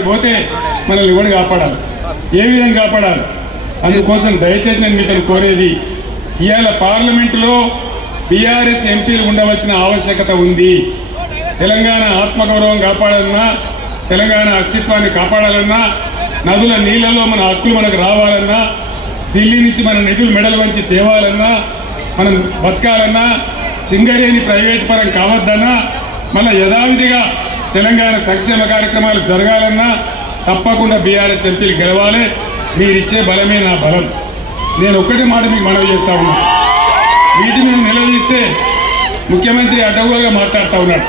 అక్కడికి పోతే మనల్ని ఎవరు కాపాడాలి? ఏ విధంగా కాపాడాలి? అందుకోసం దయచేసి నేను మీతో కోరేది ఇవాళ పార్లమెంటులో బీఆర్ఎస్ ఎంపీలు ఉండవలసిన ఆవశ్యకత ఉంది. తెలంగాణ ఆత్మగౌరవం కాపాడాలన్నా తెలంగాణ అస్తిత్వాన్ని కాపాడాలన్నా నదుల నీళ్ళలో మన హక్కులు మనకు రావాలన్నా ఢిల్లీ నుంచి మన నిధులు మెడలు వంచి తేవాలన్నా మనం బతకాలన్నా సింగరేణి ప్రైవేట్ పరం కావద్దన్నా మళ్ళీ యథావిధిగా తెలంగాణ సంక్షేమ కార్యక్రమాలు జరగాలన్నా తప్పకుండా బీఆర్ఎస్ ఎంపీలు గెలవాలి. మీరిచ్చే బలమే నా బలం. నేను ఒక్కటి మాట మీకు మనవి చేస్తా ఉన్నా. వీటి మీద నిలదీస్తే ముఖ్యమంత్రి అడ్డగోలుగా మాట్లాడుతూ ఉన్నాడు.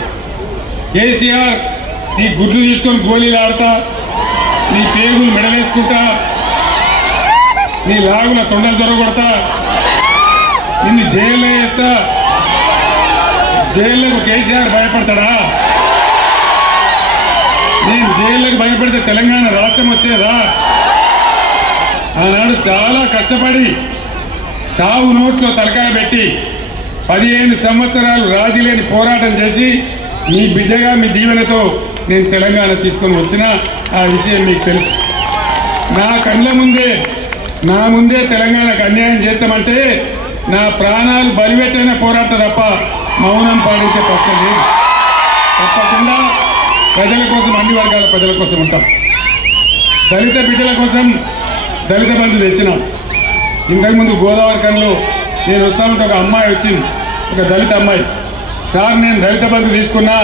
కేసీఆర్ నీ గుడ్లు తీసుకొని గోళీలు ఆడతా నీ పేగులు మెడలేసుకుంటా నీ లాగుల తొండలు దొరకొడతా నిన్ను జైల్లో వేస్తా జైల్లోకి కేసీఆర్ భయపడతాడా? నేను జైల్లోకి భయపడితే తెలంగాణ రాష్ట్రం వచ్చేదా? ఆనాడు చాలా కష్టపడి చావు నోట్లో తలకాయ పెట్టి పదిహేను సంవత్సరాలు రాజీ లేని పోరాటం చేసి మీ బిడ్డగా మీ దీవెనతో నేను తెలంగాణ తీసుకొని వచ్చిన ఆ విషయం మీకు తెలుసు. నా కళ్ళ ముందే నా ముందే తెలంగాణకు అన్యాయం చేస్తామంటే నా ప్రాణాలు బలిపెట్టైనా పోరాడతా తప్ప మౌనం పాటించే ప్రశ్న లేదు. తప్పకుండా ప్రజల కోసం అన్ని వర్గాల ప్రజల కోసం ఉంటాం. దళిత బిడ్డల కోసం దళిత బంధు తెచ్చినాం. ఇంతకుముందు గోదావరి కన్లో నేను వస్తా ఉంటే ఒక అమ్మాయి వచ్చింది. ఒక దళిత అమ్మాయి. సార్ నేను దళిత బంధు తీసుకున్నా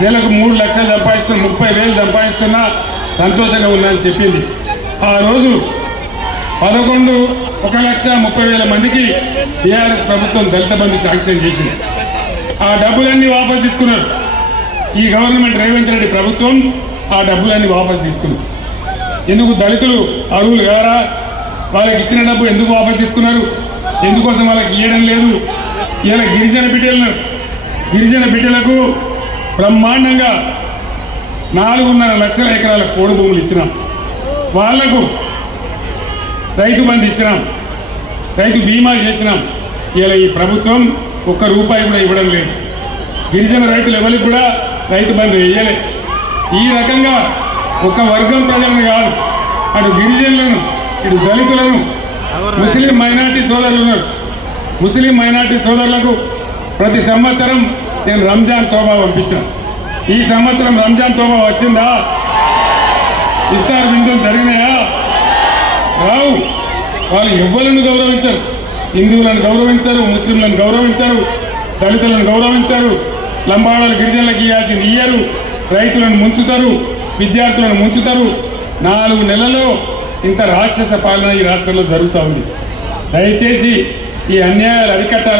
నెలకు మూడు లక్షలు సంపాదిస్తున్నా ముప్పై వేలు సంపాదిస్తున్నా సంతోషంగా ఉన్నా అని చెప్పింది. ఆ రోజు పదకొండు ఒక లక్ష ముప్పై వేల మందికి బీఆర్ఎస్ ప్రభుత్వం దళిత బంధు శాంక్షన్ చేసింది. ఆ డబ్బులన్నీ వాపసు తీసుకున్నారు. ఈ గవర్నమెంట్ రేవంత్ రెడ్డి ప్రభుత్వం ఆ డబ్బులన్నీ వాపసు తీసుకుంది. ఎందుకు దళితులు అరువులు కారా? వాళ్ళకి ఇచ్చిన డబ్బు ఎందుకు వాపసు తీసుకున్నారు? ఎందుకోసం వాళ్ళకి ఇవ్వడం లేదు? ఇలా గిరిజన బిడ్డలను గిరిజన బిడ్డలకు బ్రహ్మాండంగా నాలుగున్నర లక్షల ఎకరాల కోడి భూములు ఇచ్చినాం. వాళ్ళకు రైతు బంధు ఇచ్చినాం. రైతు బీమా చేసినాం. ఇలా ఈ ప్రభుత్వం ఒక్క రూపాయి కూడా ఇవ్వడం లేదు. గిరిజన రైతులు ఎవరికి కూడా రైతు బంధు వేయలే. ఈ రకంగా ఒక వర్గం ప్రజలను కాదు అటు గిరిజనులను ఇటు దళితులను ముస్లిం మైనార్టీ సోదరులు ఉన్నారు. ముస్లిం మైనార్టీ సోదరులకు ప్రతి సంవత్సరం నేను రంజాన్ తోబా పంపించాను. ఈ సంవత్సరం రంజాన్ తోబా వచ్చిందా? ఇఫ్తార్ విందులు జరిగినాయా? రావు వాళ్ళు ఎవ్వలను గౌరవించరు. హిందువులను గౌరవించరు ముస్లింలను గౌరవించరు దళితులను గౌరవించరు లంబాడలు గిరిజనులకు ఇవ్వాల్సింది ఇయ్యరు రైతులను ముంచుతారు విద్యార్థులను ముంచుతారు. నాలుగు నెలలో ఇంత రాక్షస పాలన ఈ రాష్ట్రంలో జరుగుతూ ఉంది. దయచేసి ఈ అన్యాయాలు అరికట్టాలి